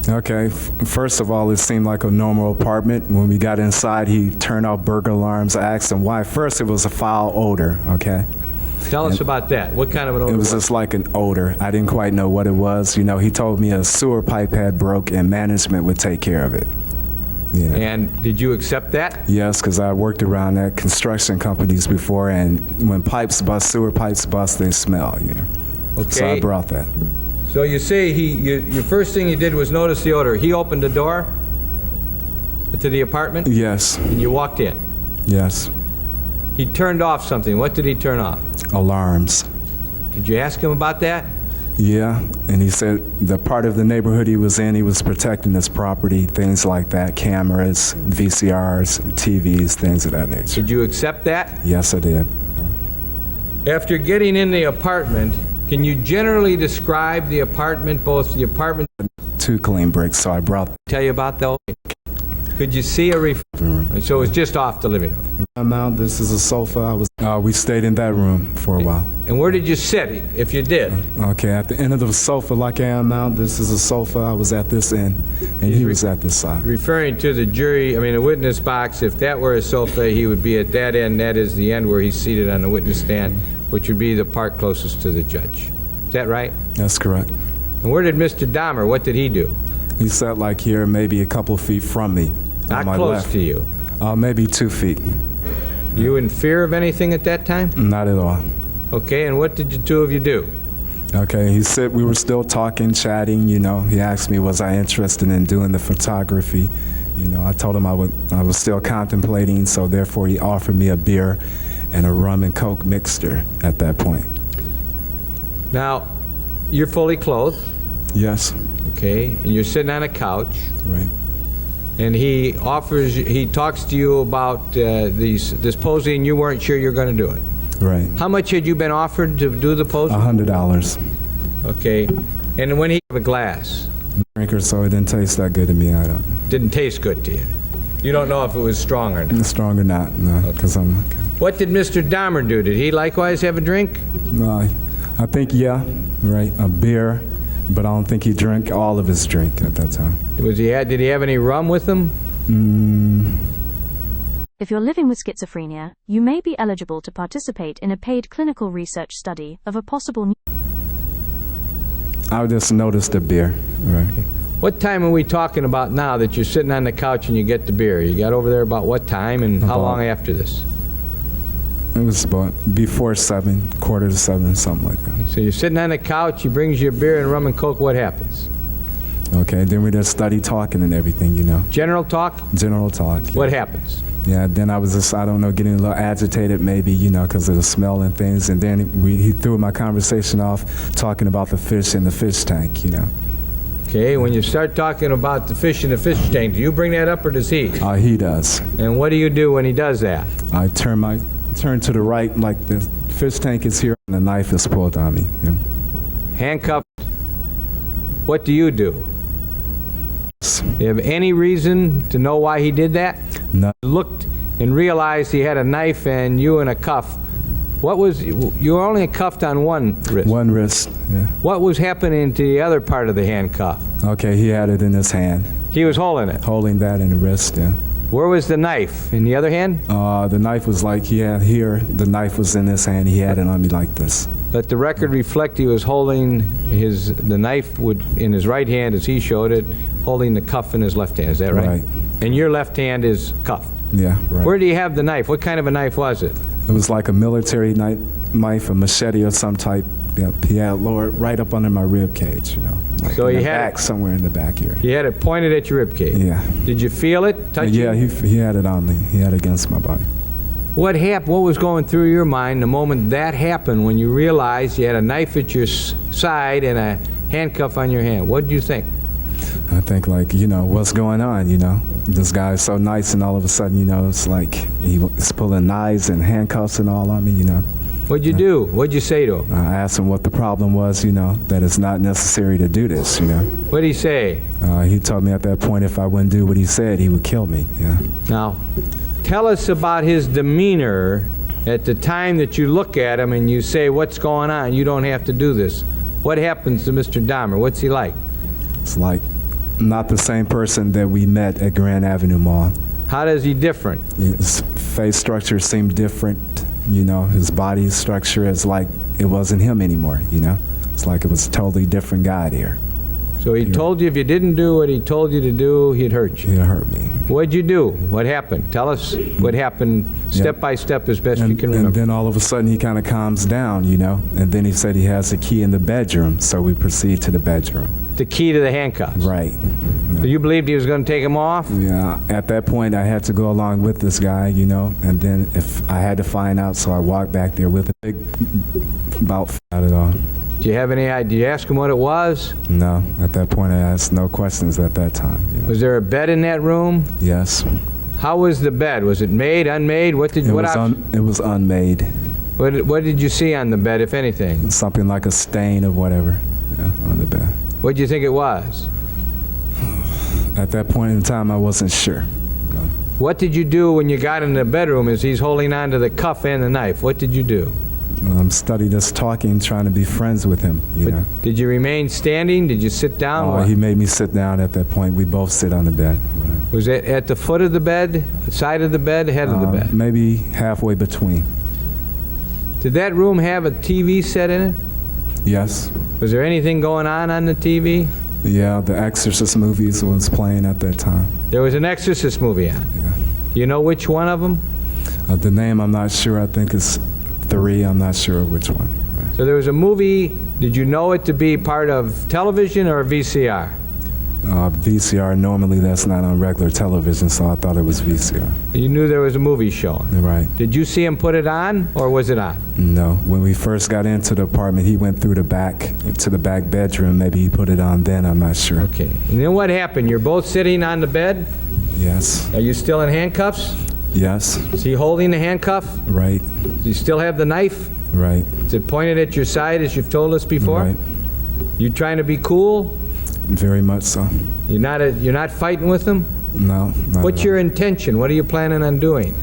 Okay, first of all, it seemed like a normal apartment. When we got inside, he turned off burglar alarms. I asked him why. First, it was a foul odor, okay? Tell us about that. What kind of an odor? It was just like an odor. I didn't quite know what it was. You know, he told me a sewer pipe had broke and management would take care of it. Yeah. And did you accept that? Yes, because I worked around at construction companies before, and when pipes bust, sewer pipes bust, they smell, you know. Okay. So I brought that. So you say your first thing you did was notice the odor. He opened the door to the apartment? Yes. And you walked in? Yes. He turned off something. What did he turn off? Alarms. Did you ask him about that? Yeah, and he said the part of the neighborhood he was in, he was protecting his property, things like that, cameras, VCRs, TVs, things of that nature. Did you accept that? Yes, I did. After getting in the apartment, Can you generally describe the apartment, both the apartment... 2 clean bricks, so I brought... Tell you about those? Could you see a so it was just off the living room? Now, this is a sofa. We stayed in that room for a while. And where did you sit, if you did? Okay, at the end of the sofa, like I am now, this is a sofa. I was at this end, and he was at this side. Referring to the jury, I mean, the witness box, if that were a sofa, he would be at that end. That is the end where he's seated on the witness stand, which would be the part closest to the judge. Is that right? That's correct. And where did Mr. Dahmer, what did he do? He sat like here, maybe a couple of feet from me. Not close to you? Maybe 2 feet. You in fear of anything at that time? Not at all. Okay, and what did the two of you do? Okay, he said we were still talking, chatting, you know. He asked me, was I interested in doing the photography? You know, I told him I was still contemplating, so therefore he offered me a beer and a rum and coke mixture at that point. Now, you're fully clothed. Yes. Okay, and you're sitting on a couch. Right. And he talks to you about this posing, and you weren't sure you're going to do it. Right. How much had you been offered to do the posing? $100. Okay. And when he gave a glass? Drinker, so it didn't taste that good to me. I don't. Didn't taste good to you? You don't know if it was strong or not? Strong or not, no, because I'm... What did Mr. Dahmer do? Did he likewise have a drink? No, I think, yeah, right, a beer. But I don't think he drank all of his drink at that time. Did he have any rum with him? If you're living with schizophrenia, you may be eligible to participate in a paid clinical research study of a possible... I just noticed the beer, right. Okay. What time are we talking about now that you're sitting on the couch and you get the beer? You got over there about what time and how long after this? It was about before 7, quarter to 7, something like that. So you're sitting on the couch, he brings you a beer and rum and coke, what happens? Okay, then we just study talking and everything, you know. General talk? General talk. Yeah. What happens? Yeah, then I was just, I don't know, getting a little agitated maybe, you know, because of the smell and things. And then he threw my conversation off talking about the fish in the fish tank, you know. Okay, when you start talking about the fish in the fish tank, do you bring that up or does he? He does. And what do you do when he does that? I turn to the right, like the fish tank is here, and the knife is pulled on me. Yeah. Handcuffed. What do you do? Do you have any reason to know why he did that? No. Looked and realized he had a knife and you in a cuff. What was, you were only cuffed on one wrist? One wrist, yeah. What was happening to the other part of the handcuff? Okay, he had it in his hand. He was holding it? Holding that in the wrist, yeah. Where was the knife? In the other hand? The knife was like he had here. The knife was in his hand. He had it on me like this. Let the record reflect he was holding the knife in his right hand as he showed it, holding the cuff in his left hand. Is that right? Right. And your left hand is cuffed? Yeah, right. Where do you have the knife? What kind of a knife was it? It was like a military knife, a machete of some type. Yeah, he had it lowered right up under my rib cage, you know. Like so he had it somewhere in the back here. He had it pointed at your rib cage? Yeah. Did you feel it? Touch yeah, it? he had it on me. He had it against my body. What happened? What was going through your mind the moment that happened when you realized you had a knife at your side and a handcuff on your hand? What did you think? I think, like, you know, what's going on, you know? This guy's so nice, and all of a sudden, you know, it's like he's pulling knives and handcuffs and all on me, you know? What'd you do? What'd you say to him? I asked him what the problem was, you know, that it's not necessary to do this, you know? What'd he say? He told me at that point if I wouldn't do what he said, he would kill me, yeah. Now, tell us about his demeanor at the time that you look at him and you say, what's going on? You don't have to do this. What happens to Mr. Dahmer? What's he like? It's like not the same person that we met at Grand Avenue Mall. How does he different? His face structure seemed different, you know. His body structure is like it wasn't him anymore, you know. It's like it was a totally different guy there. So he told you if you didn't do what he told you to do, he'd hurt you? He'd hurt me. What'd you do? What happened? Tell us what happened step by step as best you can remember. And then all of a sudden he kind of calms down, you know. And then he said he has a key in the bedroom, so we proceed to the bedroom. The key to the handcuffs? Right. So you believed he was going to take them off? Yeah. At that point, I had to go along with this guy, you know. And then if I had to find out, so I walked back there with him. About not at all. Do you have any idea? Did you ask him what it was? No. At that point, I asked no questions at that time. You know. Was there a bed in that room? Yes. How was the bed? Was it made, unmade? What option? It was unmade. What did you see on the bed, if anything? Something like a stain of whatever on the bed. What did you think it was? At that point in time, I wasn't sure. What did you do when you got in the bedroom as he's holding on to the cuff and the knife? What did you do? Studied us talking, trying to be friends with him. Did you remain standing? Did you sit down? Oh, he made me sit down at that point. We both sit on the bed. Was it at the foot of the bed, side of the bed, head of the bed? Maybe halfway between. Did that room have a TV set in it? Yes. Was there anything going on the TV? Yeah, the Exorcist movies was playing at that time. There was an Exorcist movie on. Yeah. Do you know which one of them? The name I'm not sure. I think it's 3. I'm not sure which one. Right. So there was a movie. Did you know it to be part of television or VCR? VCR, normally that's not on regular television, so I thought it was VCR. You knew there was a movie showing? Right. Did you see him put it on, or was it on? No. When we first got into the apartment, he went through the back, to the back bedroom. Maybe he put it on then, I'm not sure. Okay. And then what happened? You're both sitting on the bed? Yes. Are you still in handcuffs? Yes. Is he holding the handcuff? Right. Do you still have the knife? Right. Is it pointed at your side, as you've told us before? Right. You trying to be cool? Very much so. You're not fighting with him? No. What's your intention? What are you planning on doing?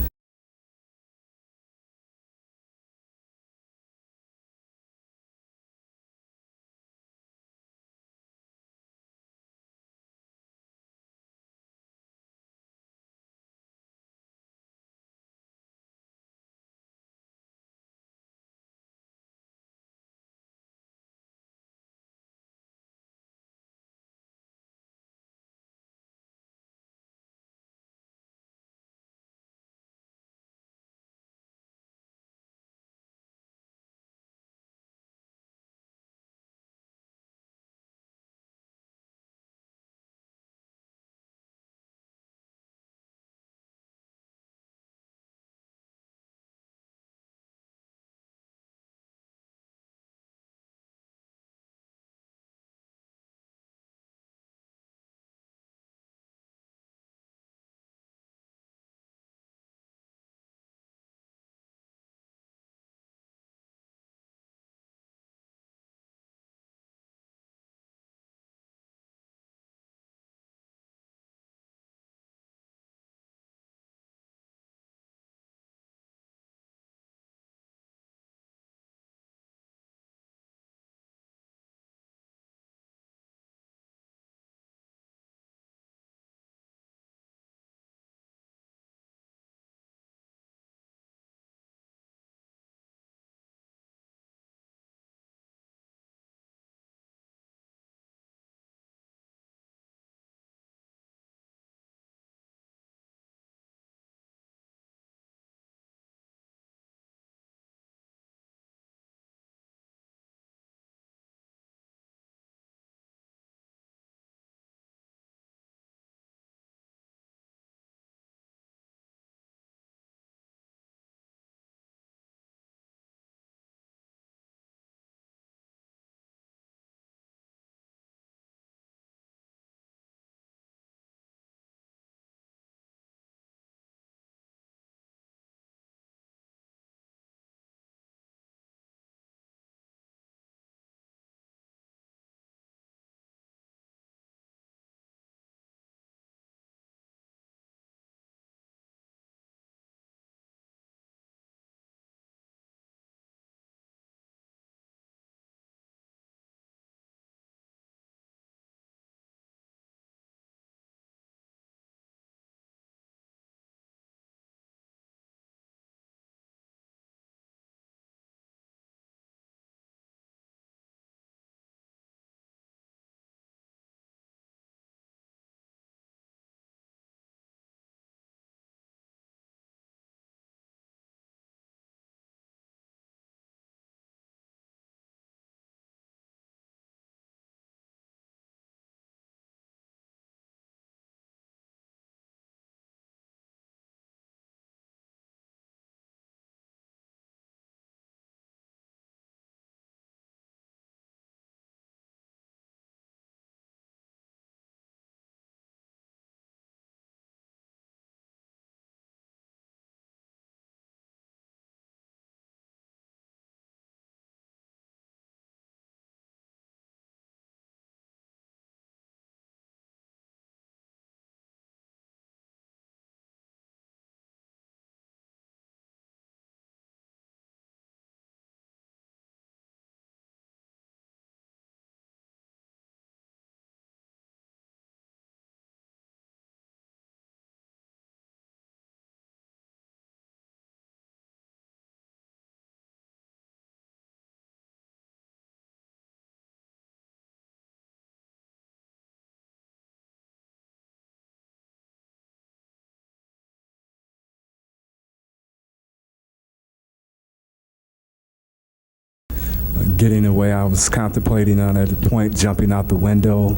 getting away. I was contemplating on at the point jumping out the window.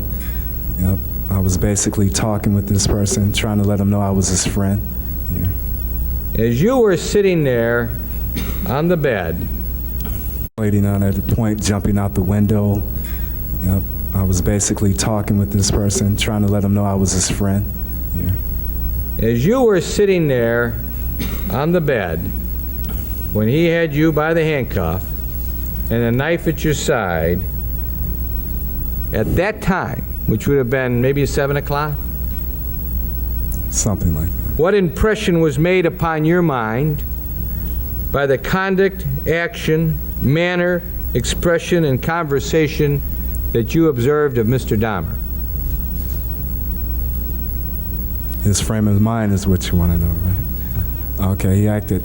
Yep. I was basically talking with this person, trying to let him know I was his friend. Yeah. As you were sitting there on the bed, Waiting on at the point jumping out the window. Yep. I was basically talking with this person, trying to let him know I was his friend. Yeah. as you were sitting there on the bed, when he had you by the handcuff and a knife at your side, at that time, which would have been maybe 7 o'clock? Something like that. What impression was made upon your mind by the conduct, action, manner, expression, and conversation that you observed of Mr. Dahmer? His frame of mind is what you want to know, right? Okay, he acted,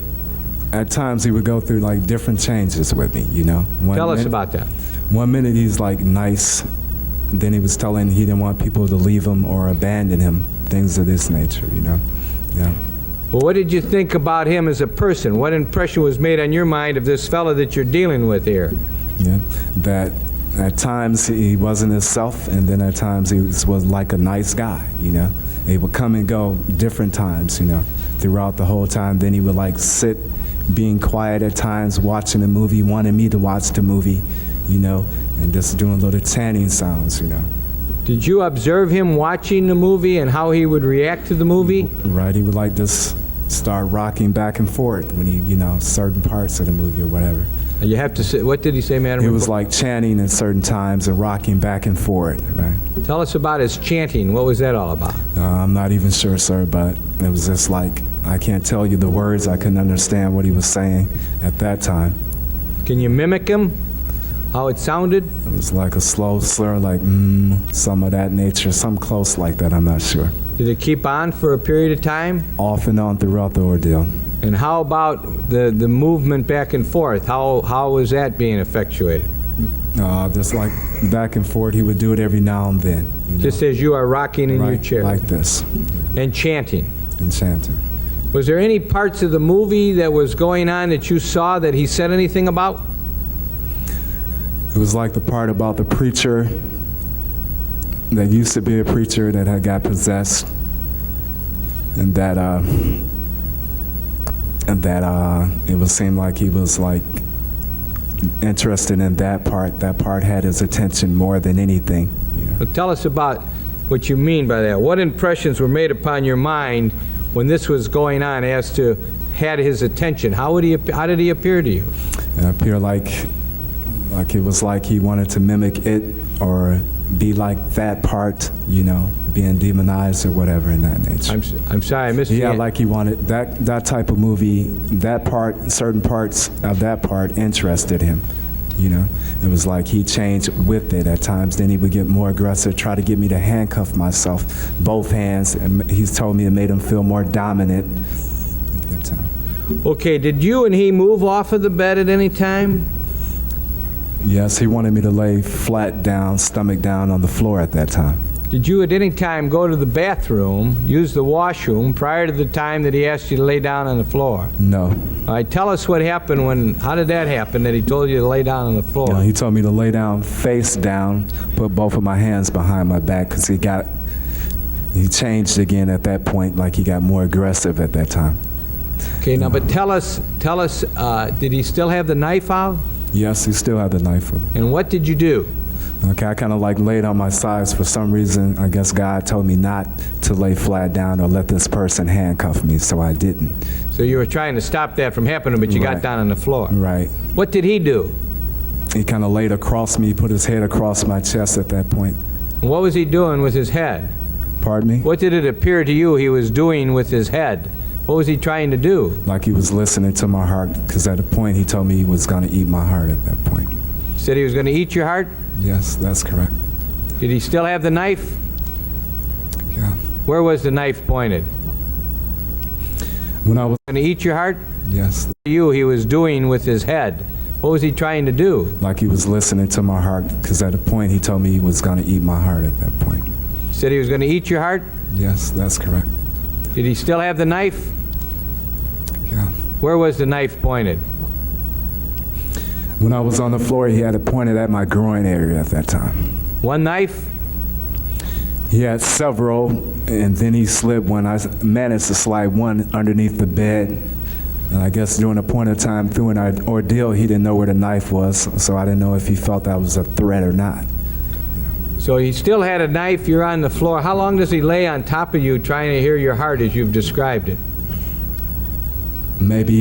at times he would go through like different changes with me, you know. Tell us about that. 1 minute he's like nice, then he was telling he didn't want people to leave him or abandon him, things of this nature, you know. Yeah. Well, what did you think about him as a person? What impression was made on your mind of this fellow that you're dealing with here? Yeah, that at times he wasn't himself, and then at times he was like a nice guy, you know. He would come and go different times, you know, throughout the whole time. Then he would like sit, being quiet at times, watching a movie, wanting me to watch the movie, you know, and just doing little tanning sounds, you know. Did you observe him watching the movie and how he would react to the movie? Right, he would like just start rocking back and forth when he, you know, certain parts of the movie or whatever. You have to say, what did he say, Madam? He was like chanting at certain times and rocking back and forth, right? Tell us about his chanting. What was that all about? I'm not even sure, sir, but it was just like, I can't tell you the words. I couldn't understand what he was saying at that time. Can you mimic him? How it sounded? It was like a slow slur, like, some of that nature, some close like that, I'm not sure. Did it keep on for a period of time? Off and on throughout the ordeal. And how about the movement back and forth? How was that being effectuated? Just like back and forth, he would do it every now and then. You know? Just as you are rocking in your chair? Like this. And chanting? And chanting. Was there any parts of the movie that was going on that you saw that he said anything about? It was like the part about the preacher that used to be a preacher that had got possessed, and that it would seem like he was like interested in that part. That part had his attention more than anything. You know? Well, tell us about what you mean by that. What impressions were made upon your mind when this was going on as to had his attention? How did he appear to you? It appeared like it was like he wanted to mimic it or be like that part, you know, being demonized or whatever in that nature. I'm sorry, I missed you. Yeah, like he wanted that type of movie, that part, certain parts of that part interested him, you know. It was like he changed with it at times. Then he would get more aggressive, try to get me to handcuff myself, both hands, and he's told me it made him feel more dominant at that time. Okay, did you and he move off of the bed at any time? Yes, he wanted me to lay flat down, stomach down on the floor at that time. Did you at any time go to the bathroom, use the washroom, prior to the time that he asked you to lay down on the floor? No. All right, tell us what happened how did that happen that he told you to lay down on the floor? You know, he told me to lay down, face down, put both of my hands behind my back, because he changed again at that point, like he got more aggressive at that time. Okay, now, but tell us, did he still have the knife out? Yes, he still had the knife with him. And what did you do? Okay, I kind of like laid on my sides. For some reason, I guess God told me not to lay flat down or let this person handcuff me, so I didn't. So you were trying to stop that from happening, but you got down on the floor. Right. What did he do? He kind of laid across me, put his head across my chest at that point. And what was he doing with his head? Pardon me? What did it appear to you he was doing with his head? What was he trying to do? Like he was listening to my heart, because at a point he told me he was going to eat my heart at that point. He said he was going to eat your heart? Yes, that's correct. Did he still have the knife? Yeah. Where was the knife pointed? When I was going to eat your heart? Yes. You, he was doing with his head. What was he trying to do? Like he was listening to my heart, because at a point he told me he was going to eat my heart at that point. He said he was going to eat your heart? Yes, that's correct. Did he still have the knife? Yeah. Where was the knife pointed? When I was on the floor, he had it pointed at my groin area at that time. One knife? He had several, and then he slipped one. I managed to slide one underneath the bed. And I guess during a point of time through an ordeal, he didn't know where the knife was, so I didn't know if he felt that was a threat or not. So he still had a knife, you're on the floor. How long does he lay on top of you trying to hear your heart as you've described it? Maybe